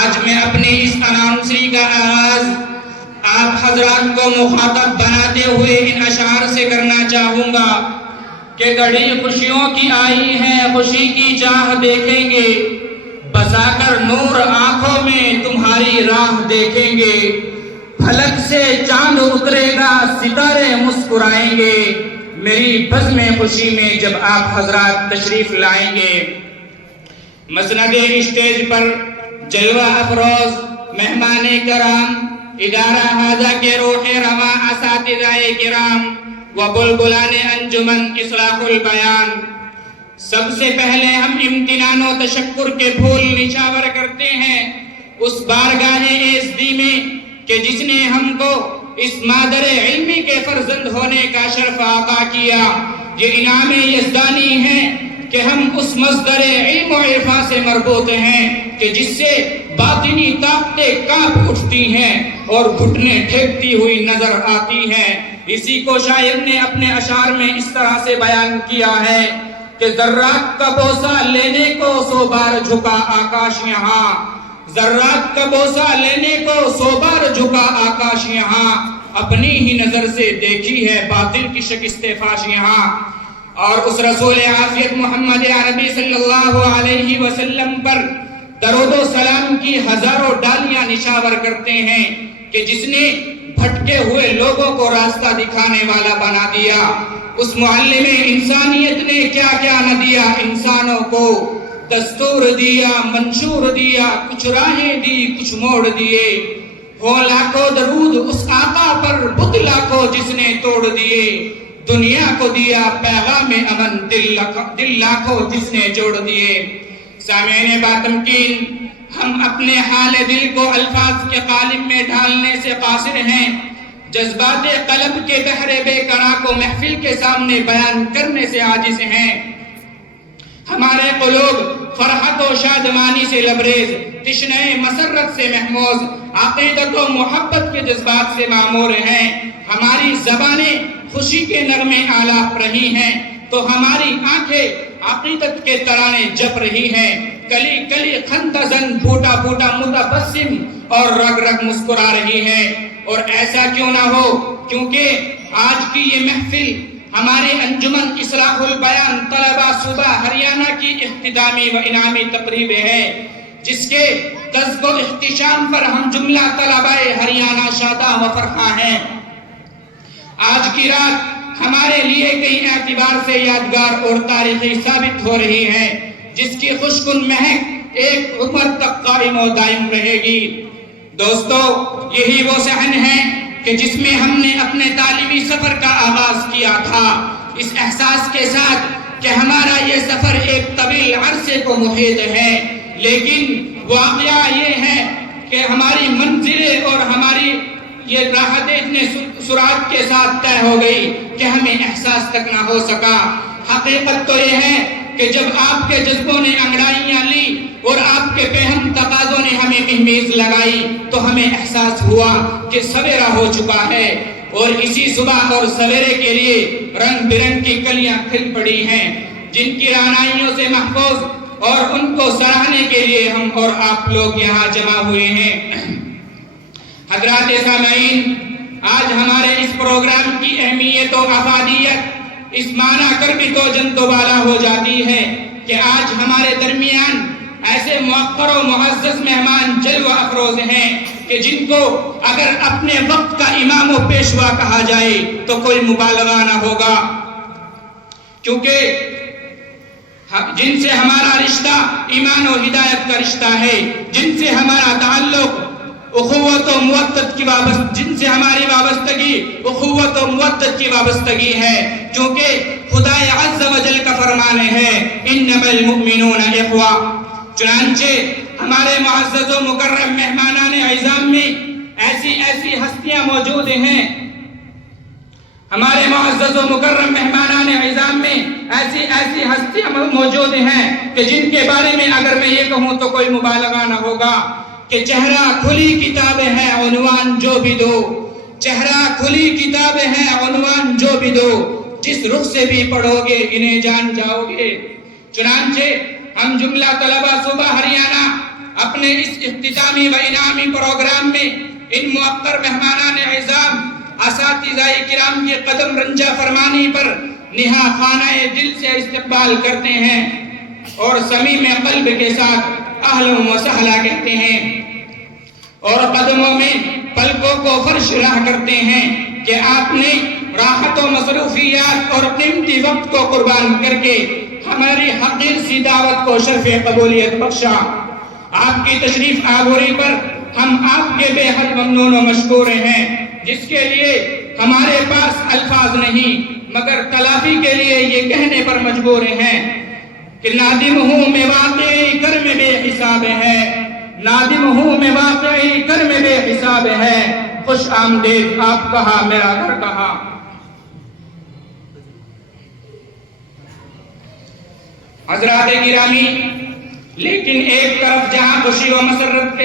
آج میں اپنی اس اناؤنسری کا آغاز آپ حضرات کو مخاطب بناتے ہوئے ان اشعار سے کرنا چاہوں گا کہ گھڑی خوشیوں کی آئی ہے، خوشی کی چاہ دیکھیں گے، بسا کر نور آنکھوں میں تمہاری راہ دیکھیں گے، پھلک سے چاند اترے گا، ستارے مسکرائیں گے، میری بزم خوشی میں جب آپ حضرات تشریف لائیں گے۔ مسند اسٹیج پر جلوہ افروز مہمان کرام، ادارہ ہذا کے روح رواں اساتذہ کرام و بلبلان انجمن اصلاح البیان، سب سے پہلے ہم امتنان و تشکر کے پھول نچھاور کرتے ہیں اس بارگاہ ایزدی میں کہ جس نے ہم کو اس مادر علمی کے فرزند ہونے کا شرف عطا کیا۔ یہ انعام یزدانی ہے کہ ہم اس مصدر علم و عرفان سے مربوط ہیں کہ جس سے باطنی طاقتیں کانپ اٹھتی ہیں اور گھٹنے ٹھیکتی ہوئی نظر آتی ہیں۔ اسی کو شاعر نے اپنے اشعار میں اس طرح سے بیان کیا ہے کہ ذرات کا بوسہ لینے کو 100 بار جھکا آکاش یہاں، ذرات کا بوسہ لینے کو 100 بار جھکا آکاش یہاں، اپنی ہی نظر سے دیکھی ہے باطل کی شکست فاش یہاں۔ اور اس رسول عافیت محمد عربی صلی اللہ علیہ وسلم پر درود و سلام کی ہزاروں ڈالیاں نشاور کرتے ہیں کہ جس نے بھٹکے ہوئے لوگوں کو راستہ دکھانے والا بنا دیا۔ اس معلم انسانیت نے کیا کیا نہ دیا انسانوں کو، دستور دیا، منشور دیا، کچھ راہیں دی، کچھ موڑ دیے، ہو لاکھوں درود اس آقا پر، بت لاکھوں جس نے توڑ دیے، دنیا کو دیا پیغام امن، دل لاکھوں جس نے جوڑ دیے۔ سامعین باتمکین، ہم اپنے حال دل کو الفاظ کے قالب میں ڈھالنے سے قاصر ہیں، جذبات قلب کے بحر بے کرا کو محفل کے سامنے بیان کرنے سے عاجز ہیں۔ ہمارے قلوب فرحت و شادمانی سے لبریز، تشنہ مسرت سے محموز، عقیدت و محبت کے جذبات سے معمور ہیں۔ ہماری زبانیں خوشی کے نغمے آلاپ رہی ہیں تو ہماری آنکھیں عقیدت کے ترانے جپ رہی ہیں۔ کلی کلی خندہ زن، پھوٹا پھوٹا متبسم اور رگ رگ مسکرا رہی ہیں۔ اور ایسا کیوں نہ ہو، کیونکہ آج کی یہ محفل ہمارے انجمن اصلاح البیان طلبہ صوبہ ہریانہ کی اختتامی و انعامی تقریب ہے، جس کے قصد و احتشام پر ہم جملہ طلبہ ہریانہ شاداں و فرحاں ہیں۔ آج کی رات ہمارے لیے کئی اعتبار سے یادگار اور تاریخی ثابت ہو رہی ہے، جس کی خوشگن مہک ایک عمر تک قائم و دائم رہے گی۔ دوستو، یہی وہ صحن ہے کہ جس میں ہم نے اپنے تعلیمی سفر کا آغاز کیا تھا، اس احساس کے ساتھ کہ ہمارا یہ سفر ایک طویل عرصے کو محیط ہے، لیکن واقعہ یہ ہے کہ ہماری منزلیں اور ہماری یہ راحتیں اتنے سرعت کے ساتھ طے ہو گئی کہ ہمیں احساس تک نہ ہو سکا۔ حقیقت تو یہ ہے کہ جب آپ کے جذبوں نے انگڑائیاں لی اور آپ کے پہم تقاضوں نے ہمیں مہمیز لگائی تو ہمیں احساس ہوا کہ سویرا ہو چکا ہے، اور اسی صبح اور سویرے کے لیے رنگ برنگ کی کلیاں کھل پڑی ہیں، جن کی رعنائیوں سے محفوظ اور ان کو سراہنے کے لیے ہم اور آپ لوگ یہاں جمع ہوئے ہیں۔ حضرات سامعین، آج ہمارے اس پروگرام کی اہمیت و افادیت اس معنی کر بھی تو جن تو بالا ہو جاتی ہے کہ آج ہمارے درمیان ایسے موقر و معزز مہمان جلوہ افروز ہیں کہ جن کو اگر اپنے وقت کا امام و پیشوا کہا جائے تو کوئی مبالغہ نہ ہوگا، کیونکہ جن سے ہمارا رشتہ ایمان و ہدایت کا رشتہ ہے، جن سے ہمارا تعلق اخوت و موتت کی جن سے ہماری وابستگی اخوت و موتت کی وابستگی ہے، کیونکہ خدا عز و جل کا فرمان ہے انما المؤمنون اخوہ۔ چنانچہ ہمارے معزز و مکرم مہمانان اعظام میں ایسی ہستیاں موجود ہیں، ہمارے معزز و مکرم مہمانان اعظام میں ایسی ہستیاں موجود ہیں کہ جن کے بارے میں اگر میں یہ کہوں تو کوئی مبالغہ نہ ہوگا کہ چہرہ کھلی کتاب ہے عنوان جو بھی دو، چہرہ کھلی کتاب ہے عنوان جو بھی دو، جس رخ سے بھی پڑھو گے انہیں جان جاؤ گے۔ چنانچہ ہم جملہ طلبہ صوبہ ہریانہ اپنے اپنے اس اختتامی و انعامی پروگرام میں ان موقر مہمانان اعظام اساتذہ کرام کے قدم رنجہ فرمانی پر نہا خانہ دل سے استقبال کرتے ہیں اور صمیم قلب کے ساتھ اہلا و سہلا کہتے ہیں اور قدموں میں پلکوں کو فرش راہ کرتے ہیں کہ آپ نے راحت و مصروفیات اور قیمتی وقت کو قربان کر کے ہماری حقیر سی دعوت کو شرف قبولیت بخشا۔ آپ کی تشریف آوری پر ہم آپ کے بے حد ممنون و مشکور ہیں، جس کے لیے ہمارے پاس الفاظ نہیں، مگر تلافی کے لیے یہ کہنے پر مجبور ہیں کہ نادم ہوں میں واقعی کرم بے حساب ہے، نادم ہوں میں واقعی کرم بے حساب ہے، خوش آمدید آپ کہا میرا گھر کہا۔ حضرات گرامی، لیکن ایک طرف جہاں خوشی و مسرت کے